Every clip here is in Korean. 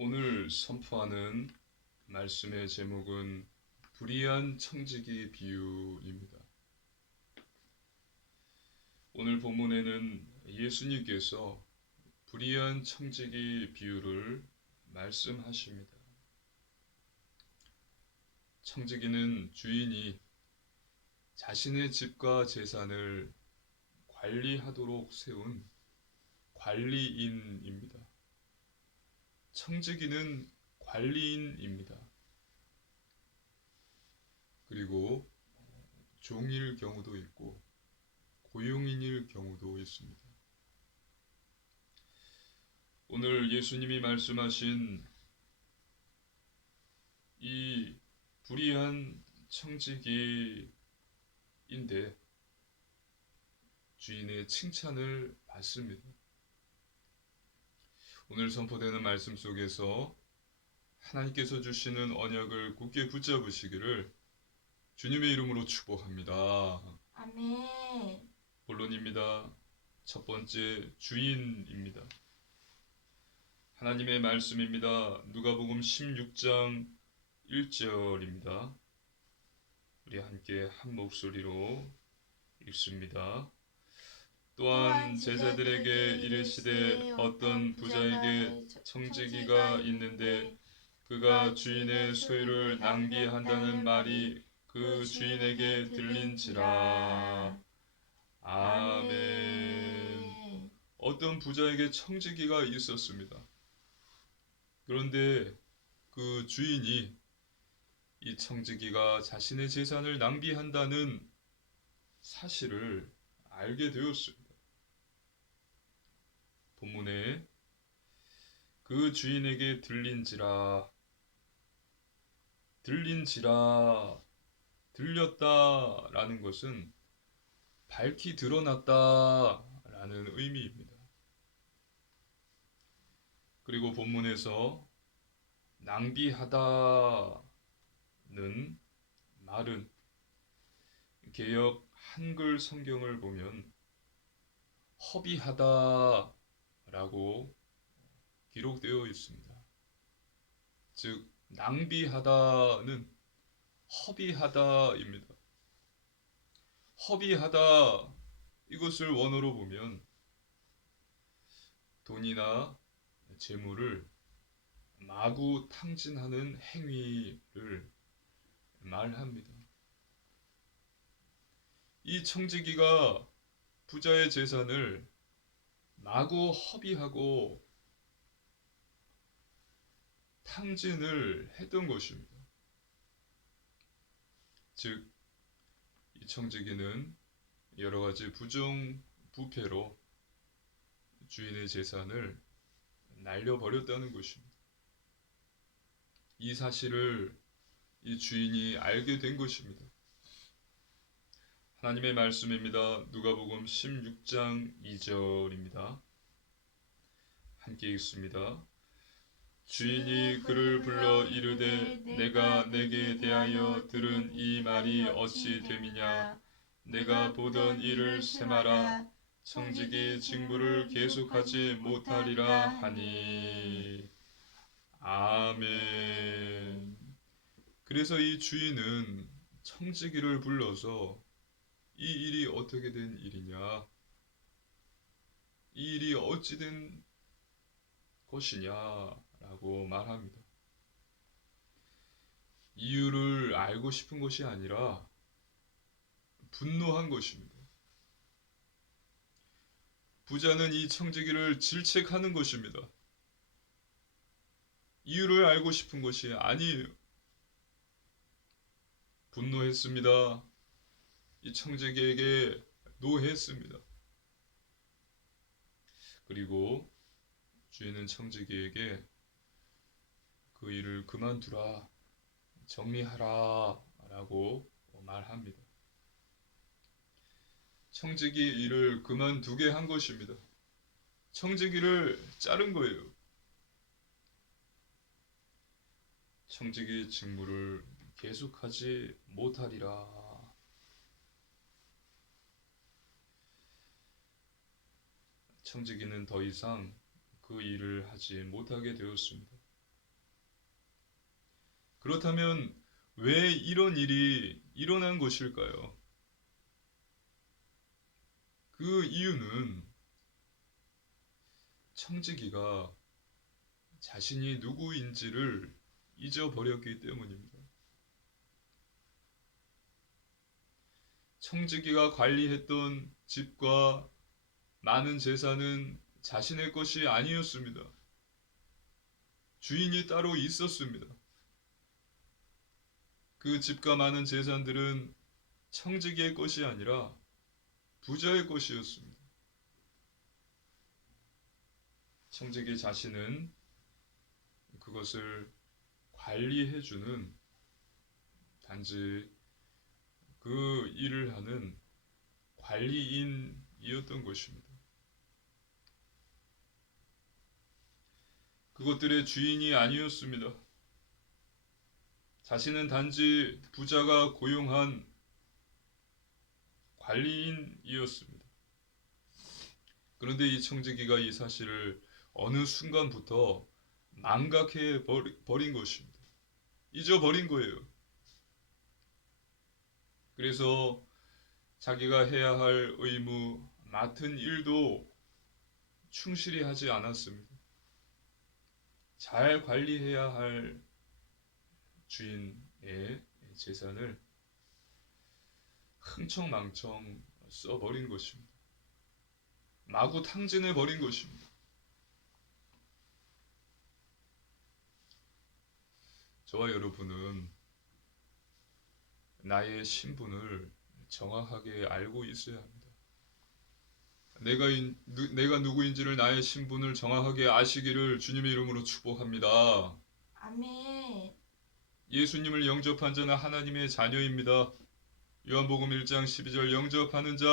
오늘 선포하는 말씀의 제목은 불의한 청지기 비유입니다. 오늘 본문에는 예수님께서 불의한 청지기 비유를 말씀하십니다. 청지기는 주인이 자신의 집과 재산을 관리하도록 세운 관리인입니다. 청지기는 관리인입니다. 그리고 종일 경우도 있고 고용인일 경우도 있습니다. 오늘 예수님이 말씀하신 이 불의한 청지기인데 주인의 칭찬을 받습니다. 오늘 선포되는 말씀 속에서 하나님께서 주시는 언약을 굳게 붙잡으시기를 주님의 이름으로 축복합니다. 아멘. 본론입니다. 첫 번째, 주인입니다. 하나님의 말씀입니다. 누가복음 16장 1절입니다. 우리 함께 한 목소리로 읽습니다. 또한 제자들에게 이르시되 어떤 부자에게 청지기가 있는데 그가 주인의 소유를 낭비한다는 말이 그 주인에게 들린지라. 아멘. 어떤 부자에게 청지기가 있었습니다. 그런데 그 주인이 이 청지기가 자신의 재산을 낭비한다는 사실을 알게 되었습니다. 본문에 그 주인에게 들렸다라는 것은 밝히 드러났다라는 의미입니다. 그리고 본문에서 낭비하다는 말은 개역 한글 성경을 보면 허비하다라고 기록되어 있습니다. 즉 낭비하다는 허비하다입니다. 허비하다 이것을 원어로 보면 돈이나 재물을 마구 탕진하는 행위를 말합니다. 이 청지기가 부자의 재산을 마구 허비하고 탕진을 했던 것입니다. 즉, 이 청지기는 여러 가지 부정부패로 주인의 재산을 날려버렸다는 것입니다. 이 사실을 이 주인이 알게 된 것입니다. 하나님의 말씀입니다. 누가복음 16장 2절입니다. 함께 읽습니다. 주인이 그를 불러 이르되 내가 내게 대하여 들은 이 말이 어찌 됨이냐. 내가 보던 일을 세마라. 청지기 직무를 계속하지 못하리라 하니. 아멘. 그래서 이 주인은 청지기를 불러서 이 일이 어떻게 된 일이냐, 이 일이 어찌 된 것이냐라고 말합니다. 이유를 알고 싶은 것이 아니라 분노한 것입니다. 부자는 이 청지기를 질책하는 것입니다. 이유를 알고 싶은 것이 아니에요. 분노했습니다. 이 청지기에게 노했습니다. 그리고 주인은 청지기에게 그 일을 그만두라, 정리하라 라고 말합니다. 청지기 일을 그만두게 한 것입니다. 청지기를 자른 거예요. 청지기 직무를 계속하지 못하리라. 청지기는 더 이상 그 일을 하지 못하게 되었습니다. 그렇다면 왜 이런 일이 일어난 것일까요? 그 이유는 청지기가 자신이 누구인지를 잊어버렸기 때문입니다. 청지기가 관리했던 집과 많은 재산은 자신의 것이 아니었습니다. 주인이 따로 있었습니다. 그 집과 많은 재산들은 청지기의 것이 아니라 부자의 것이었습니다. 청지기 자신은 그것을 관리해주는 단지 그 일을 하는 관리인이었던 것입니다. 그것들의 주인이 아니었습니다. 자신은 단지 부자가 고용한 관리인이었습니다. 그런데 이 청지기가 이 사실을 어느 순간부터 망각해 버린 것입니다. 잊어버린 거예요. 그래서 자기가 해야 할 의무, 맡은 일도 충실히 하지 않았습니다. 잘 관리해야 할 주인의 재산을 흥청망청 써버린 것입니다. 마구 탕진해 버린 것입니다. 저와 여러분은 나의 신분을 정확하게 알고 있어야 합니다. 내가 누구인지를 나의 신분을 정확하게 아시기를 주님의 이름으로 축복합니다. 아멘. 예수님을 영접한 자는 하나님의 자녀입니다. 요한복음 1장 12절 영접하는 자,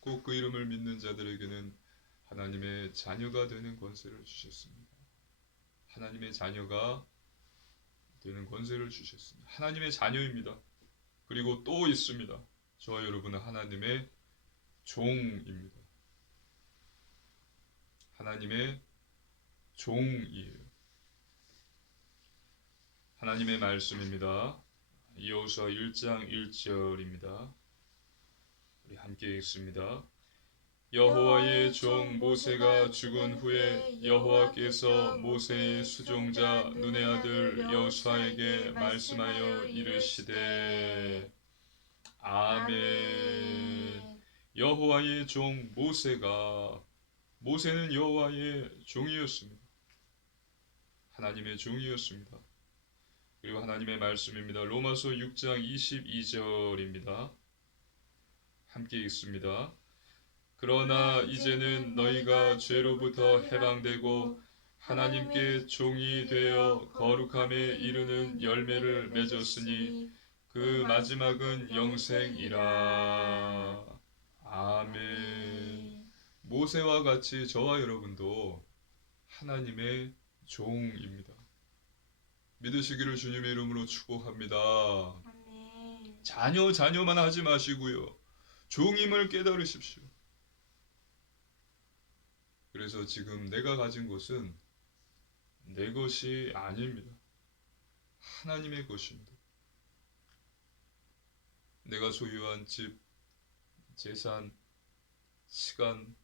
곧 그 이름을 믿는 자들에게는 하나님의 자녀가 되는 권세를 주셨습니다. 하나님의 자녀가 되는 권세를 주셨습니다. 하나님의 자녀입니다. 그리고 또 있습니다. 저와 여러분은 하나님의 종입니다. 하나님의 종이에요. 하나님의 말씀입니다. 여호수아 1장 1절입니다. 우리 함께 읽습니다. 여호와의 종 모세가 죽은 후에 여호와께서 모세의 수종자 눈의 아들 여호수아에게 말씀하여 이르시되 아멘. 여호와의 종 모세는 여호와의 종이었습니다. 하나님의 종이었습니다. 그리고 하나님의 말씀입니다. 로마서 6장 22절입니다. 함께 읽습니다. 그러나 이제는 너희가 죄로부터 해방되고 하나님께 종이 되어 거룩함에 이르는 열매를 맺었으니 그 마지막은 영생이라. 아멘. 모세와 같이 저와 여러분도 하나님의 종입니다. 믿으시기를 주님의 이름으로 축복합니다. 아멘. 자녀만 하지 마시고요. 종임을 깨달으십시오. 그래서 지금 내가 가진 것은 내 것이 아닙니다. 하나님의 것입니다. 내가 소유한 집, 재산, 시간,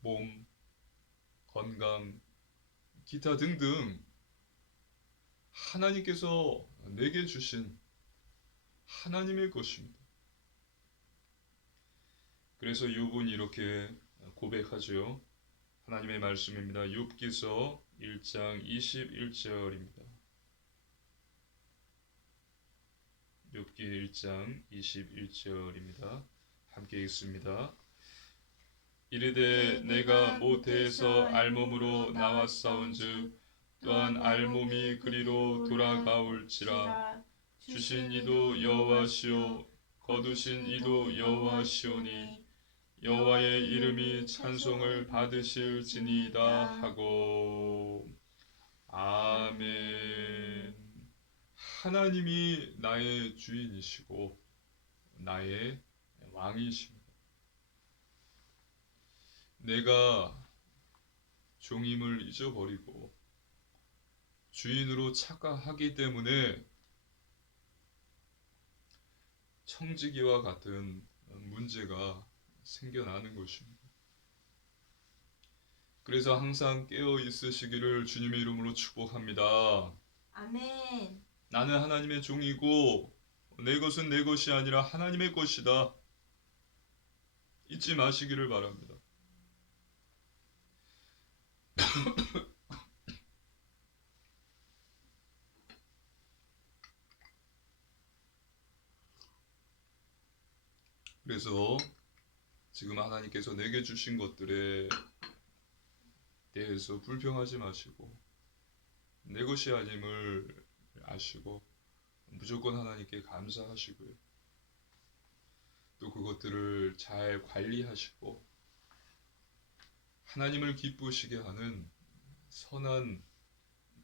몸, 건강, 기타 등등 하나님께서 내게 주신 하나님의 것입니다. 그래서 욥은 이렇게 고백하죠. 하나님의 말씀입니다. 욥기서 1장 21절입니다. 욥기 1장 21절입니다. 함께 읽습니다. 이르되 내가 모태에서 알몸으로 나왔사온즉 또한 알몸이 그리로 돌아가올지라. 주신 이도 여호와시오 거두신 이도 여호와시오니 여호와의 이름이 찬송을 받으실지니이다 하고. 아멘. 하나님이 나의 주인이시고 나의 왕이십니다. 내가 종임을 잊어버리고 주인으로 착각하기 때문에 청지기와 같은 문제가 생겨나는 것입니다. 그래서 항상 깨어 있으시기를 주님의 이름으로 축복합니다. 아멘. 나는 하나님의 종이고 내 것은 내 것이 아니라 하나님의 것이다. 잊지 마시기를 바랍니다. 그래서 지금 하나님께서 내게 주신 것들에 대해서 불평하지 마시고 내 것이 아님을 아시고 무조건 하나님께 감사하시고요. 또 그것들을 잘 관리하시고 하나님을 기쁘시게 하는 선한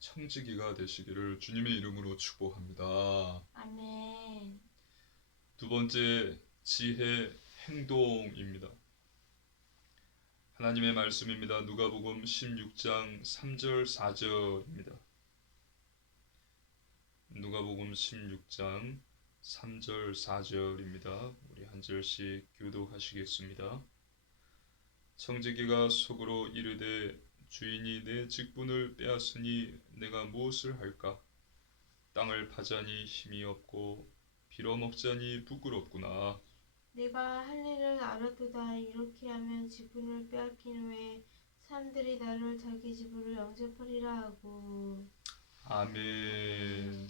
청지기가 되시기를 주님의 이름으로 축복합니다. 아멘. 두 번째, 지혜 행동입니다. 하나님의 말씀입니다. 누가복음 16장 3절 4절입니다. 누가복음 16장 3절 4절입니다. 우리 한 절씩 교독하시겠습니다. 청지기가 속으로 이르되 주인이 내 직분을 빼앗으니 내가 무엇을 할까? 땅을 파자니 힘이 없고 빌어먹자니 부끄럽구나. 내가 할 일을 알아도다. 이렇게 하면 직분을 빼앗긴 후에 사람들이 나를 자기 집으로 영접하리라 하고. 아멘.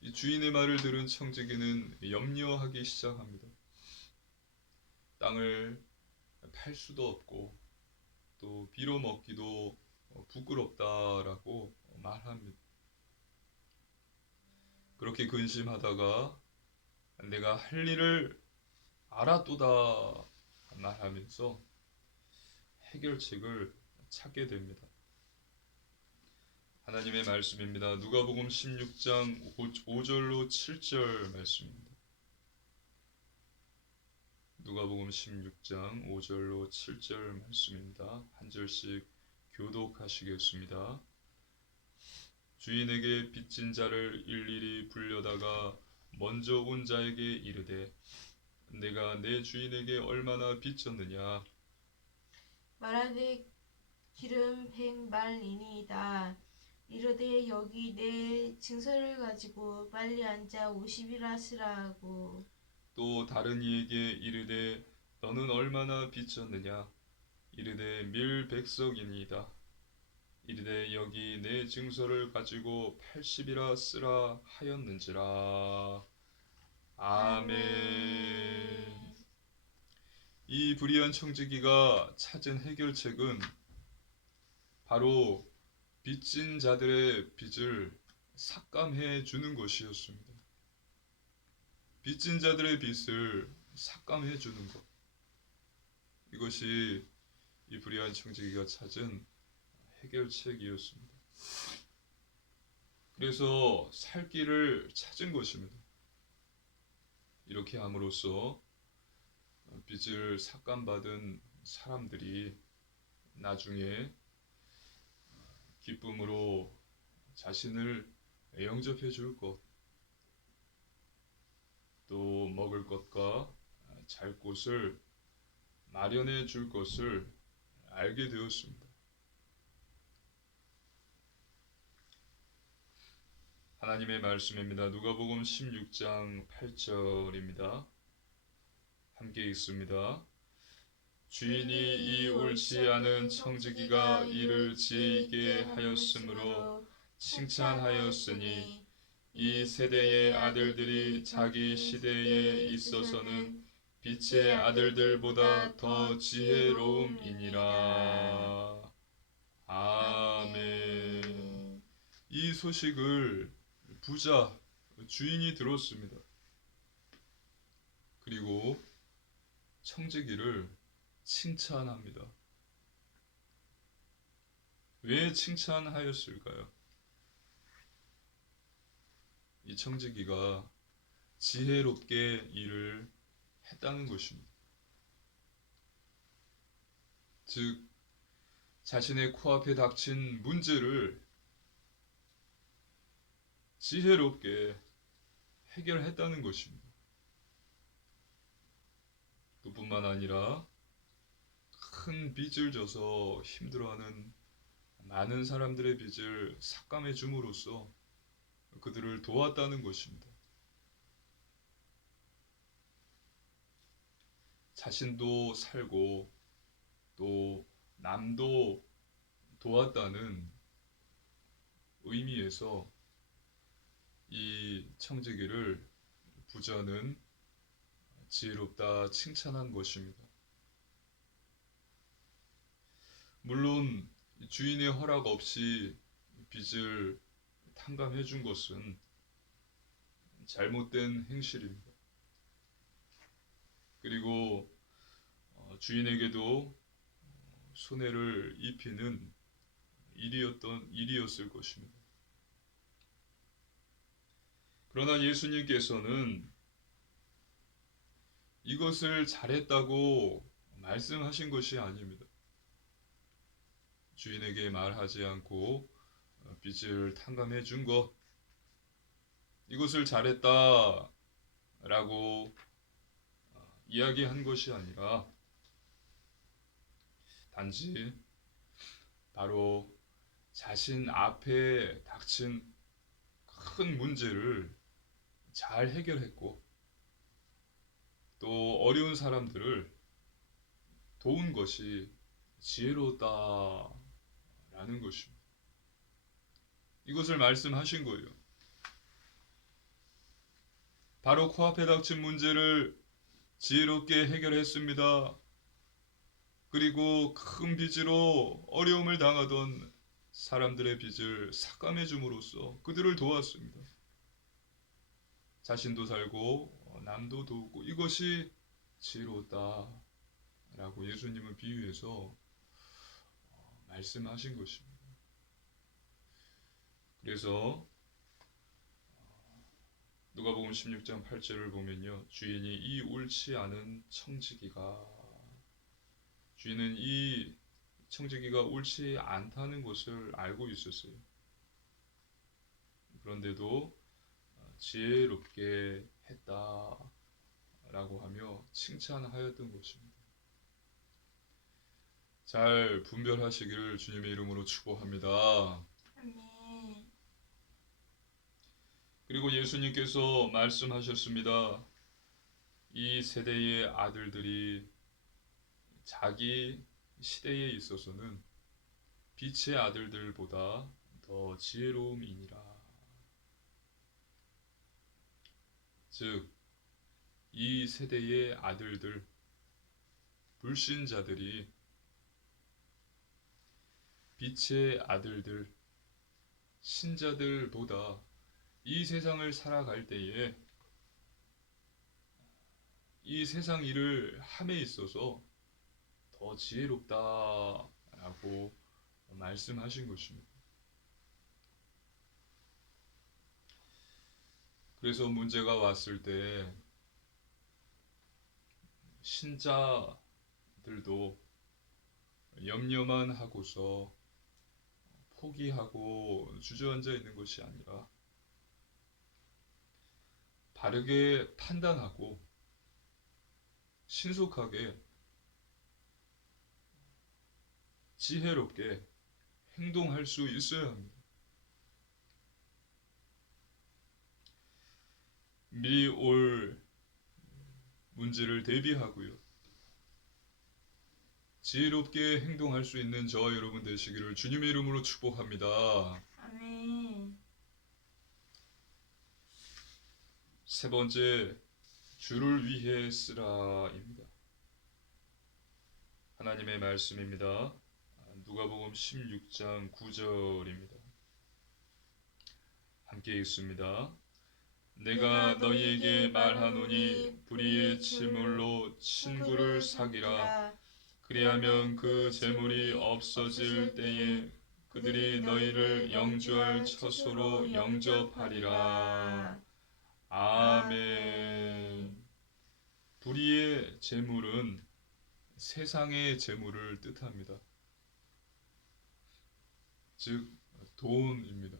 이 주인의 말을 들은 청지기는 염려하기 시작합니다. 땅을 팔 수도 없고 또 빌어먹기도 부끄럽다라고 말합니다. 그렇게 근심하다가 내가 할 일을 알아도다 말하면서 해결책을 찾게 됩니다. 하나님의 말씀입니다. 누가복음 16장 5절로 7절 말씀입니다. 누가복음 16장 5절로 7절 말씀입니다. 한 절씩 교독하시겠습니다. 주인에게 빚진 자를 일일이 불려다가 먼저 온 자에게 이르되 내가 내 주인에게 얼마나 빚졌느냐. 말하되 기름 100말이니이다. 이르되 여기 내 증서를 가지고 빨리 앉아 50이라 쓰라 하고. 또 다른 이에게 이르되 너는 얼마나 빚졌느냐. 이르되 밀 100석이니이다. 이르되 여기 내 증서를 가지고 80이라 쓰라 하였는지라. 아멘. 이 불의한 청지기가 찾은 해결책은 바로 빚진 자들의 빚을 삭감해 주는 것이었습니다. 빚진 자들의 빚을 삭감해 주는 것. 이것이 이 불의한 청지기가 찾은 해결책이었습니다. 그래서 살 길을 찾은 것입니다. 이렇게 함으로써 빚을 삭감받은 사람들이 나중에 기쁨으로 자신을 영접해 줄 것, 또 먹을 것과 잘 곳을 마련해 줄 것을 알게 되었습니다. 하나님의 말씀입니다. 누가복음 16장 8절입니다. 함께 읽습니다. 주인이 이 옳지 않은 청지기가 이를 지혜 있게 하였으므로 칭찬하였으니 이 세대의 아들들이 자기 시대에 있어서는 빛의 아들들보다 더 지혜로움이니라. 아멘. 이 소식을 부자 주인이 들었습니다. 그리고 청지기를 칭찬합니다. 왜 칭찬하였을까요? 이 청지기가 지혜롭게 일을 했다는 것입니다. 즉, 자신의 코앞에 닥친 문제를 지혜롭게 해결했다는 것입니다. 그뿐만 아니라 큰 빚을 져서 힘들어하는 많은 사람들의 빚을 삭감해 줌으로써 그들을 도왔다는 것입니다. 자신도 살고 또 남도 도왔다는 의미에서 이 청지기를 부자는 지혜롭다 칭찬한 것입니다. 물론 주인의 허락 없이 빚을 탕감해 준 것은 잘못된 행실입니다. 그리고 주인에게도 손해를 입히는 일이었을 것입니다. 그러나 예수님께서는 이것을 잘했다고 말씀하신 것이 아닙니다. 주인에게 말하지 않고 빚을 탕감해 준 것, 이것을 잘했다라고 이야기한 것이 아니라 단지 바로 자신 앞에 닥친 큰 문제를 잘 해결했고 또 어려운 사람들을 도운 것이 지혜로웠다라는 것입니다. 이것을 말씀하신 거예요. 바로 코앞에 닥친 문제를 지혜롭게 해결했습니다. 그리고 큰 빚으로 어려움을 당하던 사람들의 빚을 삭감해 줌으로써 그들을 도왔습니다. 자신도 살고 남도 도우고 이것이 지혜로웠다라고 예수님은 비유해서 말씀하신 것입니다. 그래서 누가복음 16장 8절을 보면요, 주인이 이 옳지 않은 주인은 이 청지기가 옳지 않다는 것을 알고 있었어요. 그런데도 지혜롭게 했다라고 하며 칭찬하였던 것입니다. 잘 분별하시기를 주님의 이름으로 축복합니다. 아멘. 그리고 예수님께서 말씀하셨습니다. 이 세대의 아들들이 자기 시대에 있어서는 빛의 아들들보다 더 지혜로움이니라. 즉, 이 세대의 아들들, 불신자들이 빛의 아들들, 신자들보다 이 세상을 살아갈 때에 이 세상 일을 함에 있어서 더 지혜롭다라고 말씀하신 것입니다. 그래서 문제가 왔을 때 신자들도 염려만 하고서 포기하고 주저앉아 있는 것이 아니라 바르게 판단하고 신속하게 지혜롭게 행동할 수 있어야 합니다. 미리 올 문제를 대비하고요. 지혜롭게 행동할 수 있는 저와 여러분 되시기를 주님의 이름으로 축복합니다. 아멘. 세 번째, 주를 위해 쓰라입니다. 하나님의 말씀입니다. 누가복음 16장 9절입니다. 함께 읽습니다. 내가 너희에게 말하노니 불의의 재물로 친구를 사귀라. 그리하면 그 재물이 없어질 때에 그들이 너희를 영주할 처소로 영접하리라. 아멘. 불의의 재물은 세상의 재물을 뜻합니다. 즉 돈입니다.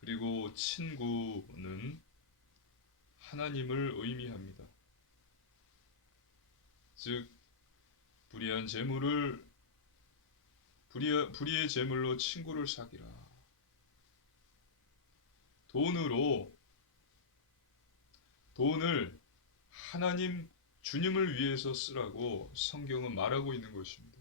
그리고 친구는 하나님을 의미합니다. 즉 불의의 재물로 친구를 사귀라. 돈을 하나님 주님을 위해서 쓰라고 성경은 말하고 있는 것입니다.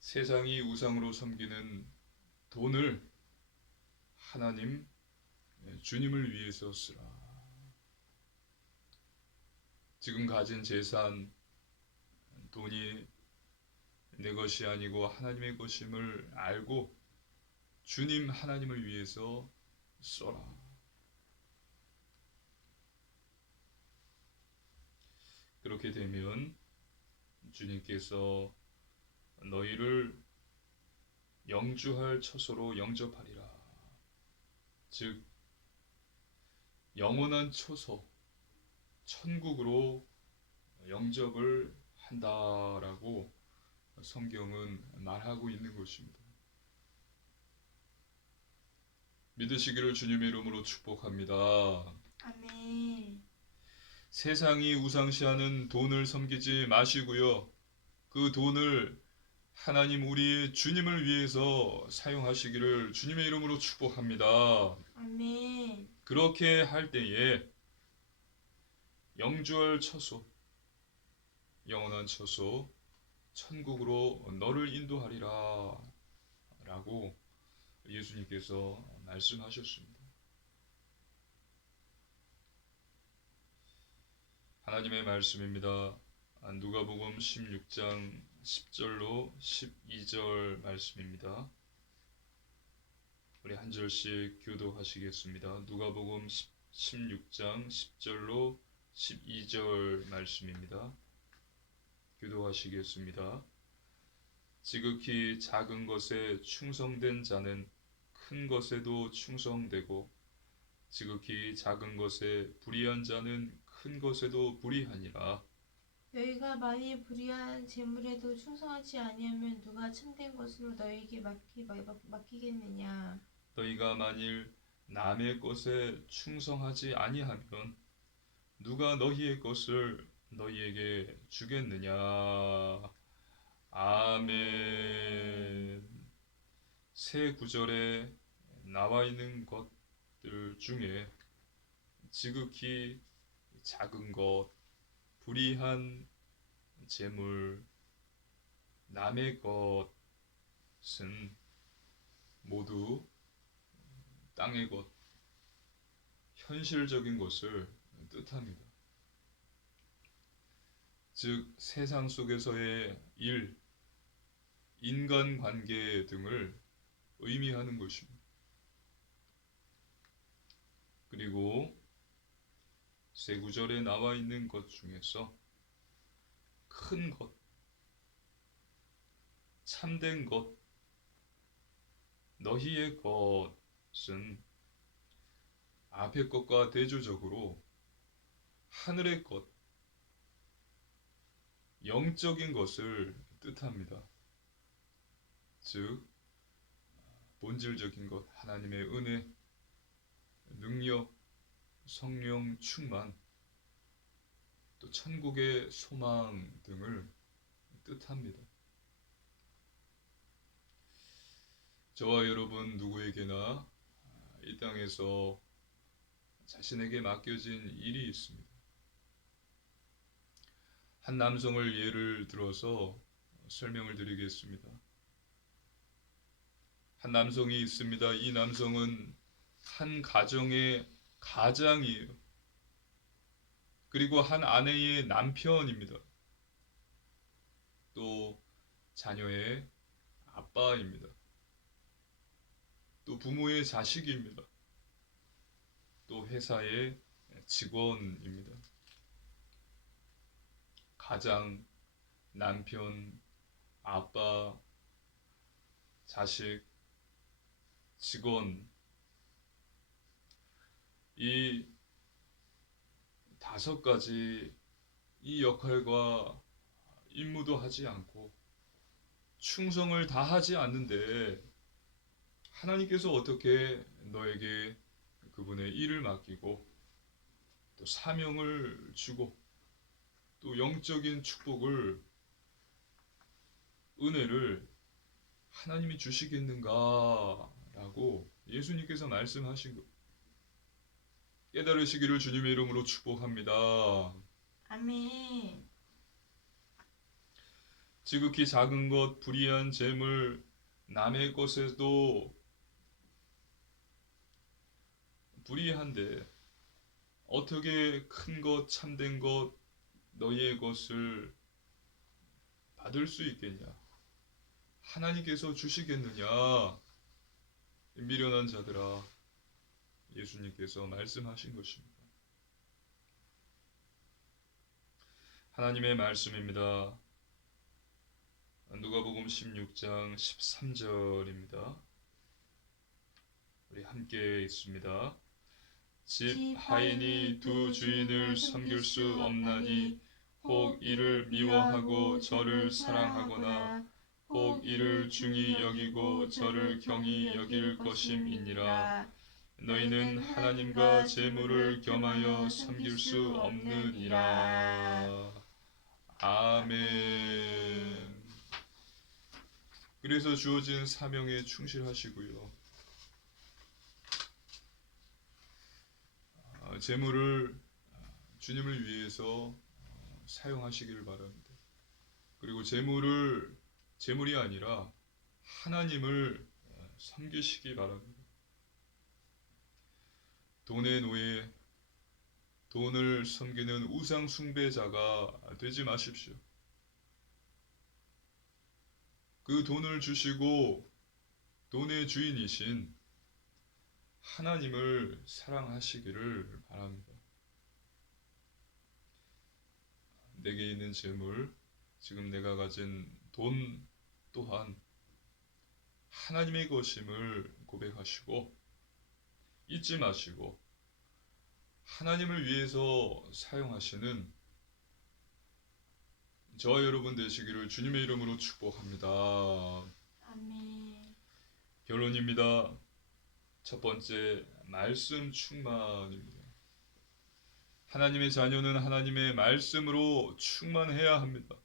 세상이 우상으로 섬기는 돈을 하나님 주님을 위해서 쓰라. 지금 가진 재산, 돈이 내 것이 아니고 하나님의 것임을 알고 주님 하나님을 위해서 써라. 그렇게 되면 주님께서 너희를 영주할 처소로 영접하리라. 즉 영원한 처소, 천국으로 영접을 한다라고 성경은 말하고 있는 것입니다. 믿으시기를 주님의 이름으로 축복합니다. 아멘. 세상이 우상시하는 돈을 섬기지 마시고요. 그 돈을 하나님 우리의 주님을 위해서 사용하시기를 주님의 이름으로 축복합니다. 아멘. 그렇게 할 때에 영주할 처소, 영원한 처소, 천국으로 너를 인도하리라 라고 예수님께서 말씀하셨습니다. 하나님의 말씀입니다. 누가복음 16장 10절로 12절 말씀입니다. 우리 한 절씩 교도하시겠습니다. 누가복음 16장 10절로 12절 말씀입니다. 교도하시겠습니다. 지극히 작은 것에 충성된 자는 큰 것에도 충성되고 지극히 작은 것에 불의한 자는 큰 것에도 불의하니라. 너희가 만일 불의한 재물에도 충성하지 아니하면 누가 참된 것으로 너희에게 맡기겠느냐. 너희가 만일 남의 것에 충성하지 아니하면 누가 너희의 것을 너희에게 주겠느냐. 아멘. 새 구절에 나와 있는 것들 중에 지극히 작은 것, 불의한 재물, 남의 것은 모두 땅의 것, 현실적인 것을 뜻합니다. 즉 세상 속에서의 일, 인간관계 등을 의미하는 것입니다. 그리고 세 구절에 나와 있는 것 중에서 큰 것, 참된 것, 너희의 것은 앞의 것과 대조적으로 하늘의 것, 영적인 것을 뜻합니다. 즉 본질적인 것, 하나님의 은혜, 능력, 성령 충만, 또 천국의 소망 등을 뜻합니다. 저와 여러분 누구에게나 이 땅에서 자신에게 맡겨진 일이 있습니다. 한 남성을 예를 들어서 설명을 드리겠습니다. 한 남성이 있습니다. 이 남성은 한 가정의 가장이에요. 그리고 한 아내의 남편입니다. 또 자녀의 아빠입니다. 또 부모의 자식입니다. 또 회사의 직원입니다. 가장, 남편, 아빠, 자식, 직원, 이 5가지 이 역할과 임무도 하지 않고 충성을 다하지 않는데 하나님께서 어떻게 너에게 그분의 일을 맡기고 또 사명을 주고 또 영적인 축복을 은혜를 하나님이 주시겠는가라고 예수님께서 말씀하신 것 깨달으시기를 주님의 이름으로 축복합니다. 아멘. 지극히 작은 것, 불의한 재물, 남의 것에도 불의한데 어떻게 큰 것, 참된 것, 너희의 것을 받을 수 있겠냐? 하나님께서 주시겠느냐? 미련한 자들아, 예수님께서 말씀하신 것입니다. 하나님의 말씀입니다. 누가복음 16장 13절입니다. 우리 함께 읽습니다. 집 하인이 두 주인을 섬길 수 없나니 혹 이를 미워하고 저를 사랑하거나 혹 이를 중히 여기고 저를 경히 여길 것임이니라. 너희는 하나님과 재물을 겸하여 섬길 수 없느니라. 아멘. 그래서 주어진 사명에 충실하시고요. 재물을 주님을 위해서 사용하시기를 바랍니다. 그리고 재물이 아니라 하나님을 섬기시기 바랍니다. 돈의 노예, 돈을 섬기는 우상 숭배자가 되지 마십시오. 그 돈을 주시고 돈의 주인이신 하나님을 사랑하시기를 바랍니다. 내게 있는 재물, 지금 내가 가진 돈 또한 하나님의 것임을 고백하시고 잊지 마시고 하나님을 위해서 사용하시는 저와 여러분 되시기를 주님의 이름으로 축복합니다. 아멘. 결론입니다. 첫 번째, 말씀 충만입니다. 하나님의 자녀는 하나님의 말씀으로 충만해야 합니다.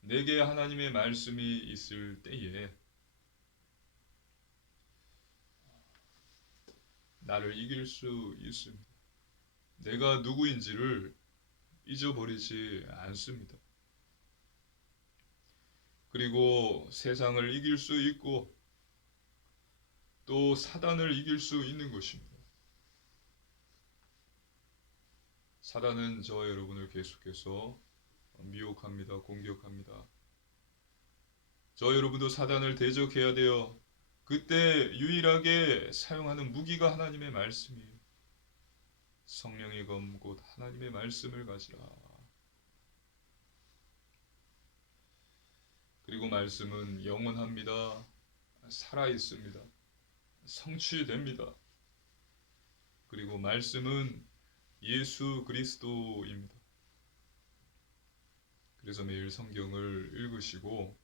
내게 하나님의 말씀이 있을 때에 나를 이길 수 있습니다. 내가 누구인지를 잊어버리지 않습니다. 그리고 세상을 이길 수 있고 또 사단을 이길 수 있는 것입니다. 사단은 저와 여러분을 계속해서 미혹합니다. 공격합니다. 저와 여러분도 사단을 대적해야 돼요. 그때 유일하게 사용하는 무기가 하나님의 말씀이에요. 성령의 검 곧 하나님의 말씀을 가지라. 그리고 말씀은 영원합니다. 살아있습니다. 성취됩니다. 그리고 말씀은 예수 그리스도입니다. 그래서 매일 성경을 읽으시고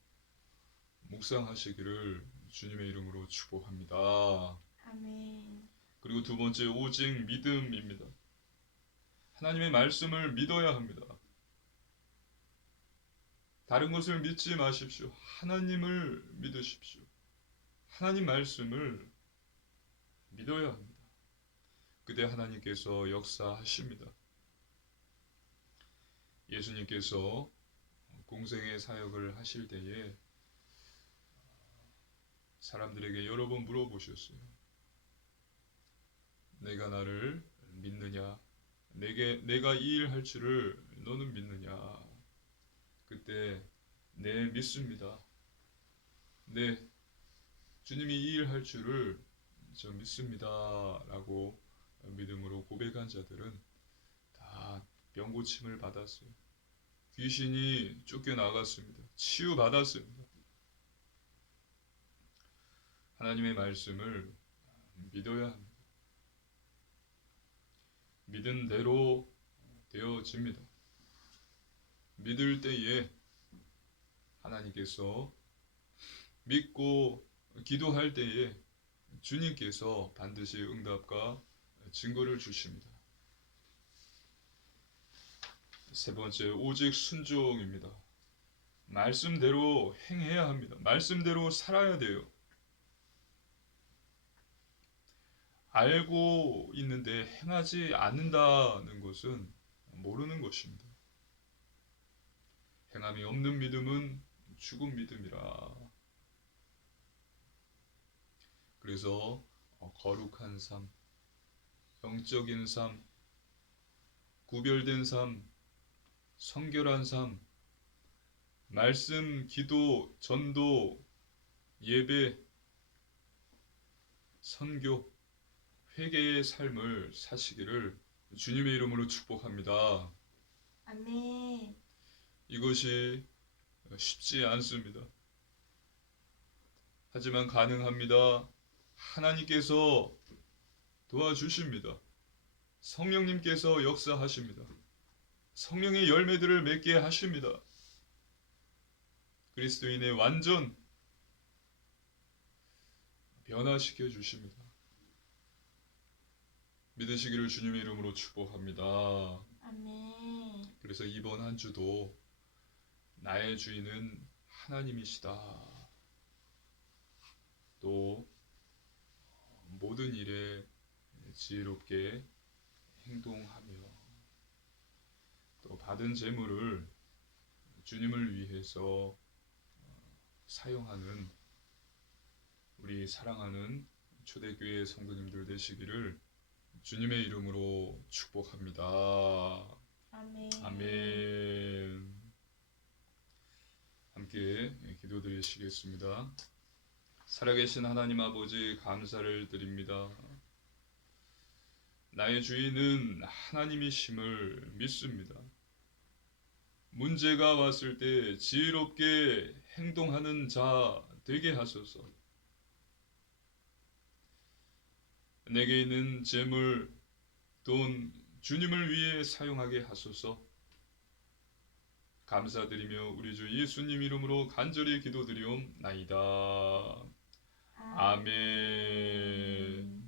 묵상하시기를 주님의 이름으로 축복합니다. 아멘. 그리고 두 번째, 오직 믿음입니다. 하나님의 말씀을 믿어야 합니다. 다른 것을 믿지 마십시오. 하나님을 믿으십시오. 하나님 말씀을 믿어야 합니다. 그때 하나님께서 역사하십니다. 예수님께서 공생의 사역을 하실 때에 사람들에게 여러 번 물어보셨어요. 내가 나를 믿느냐? 내가 이 일 할 줄을 너는 믿느냐? 그때 네, 믿습니다. 네, 주님이 이 일 할 줄을 저 믿습니다. 라고 믿음으로 고백한 자들은 다 병고침을 받았어요. 귀신이 쫓겨나갔습니다. 치유받았습니다. 하나님의 말씀을 믿어야 합니다. 믿은 대로 되어집니다. 믿을 때에 하나님께서 믿고 기도할 때에 주님께서 반드시 응답과 증거를 주십니다. 세 번째, 오직 순종입니다. 말씀대로 행해야 합니다. 말씀대로 살아야 돼요. 알고 있는데 행하지 않는다는 것은 모르는 것입니다. 행함이 없는 믿음은 죽은 믿음이라. 그래서 거룩한 삶, 영적인 삶, 구별된 삶, 성결한 삶, 말씀, 기도, 전도, 예배, 선교, 회개의 삶을 사시기를 주님의 이름으로 축복합니다. 아멘. 이것이 쉽지 않습니다. 하지만 가능합니다. 하나님께서 도와주십니다. 성령님께서 역사하십니다. 성령의 열매들을 맺게 하십니다. 그리스도인의 완전 변화시켜 주십니다. 믿으시기를 주님의 이름으로 축복합니다. 아멘. 그래서 이번 한 주도 나의 주인은 하나님이시다. 또 모든 일에 지혜롭게 행동하며 또 받은 재물을 주님을 위해서 사용하는 우리 사랑하는 초대교회 성도님들 되시기를 주님의 이름으로 축복합니다. 아멘. 아멘. 함께 기도드리시겠습니다. 살아계신 하나님 아버지 감사를 드립니다. 나의 주인은 하나님이심을 믿습니다. 문제가 왔을 때 지혜롭게 행동하는 자 되게 하소서. 내게 있는 재물, 돈, 주님을 위해 사용하게 하소서. 감사드리며 우리 주 예수님 이름으로 간절히 기도드리옵나이다. 아멘.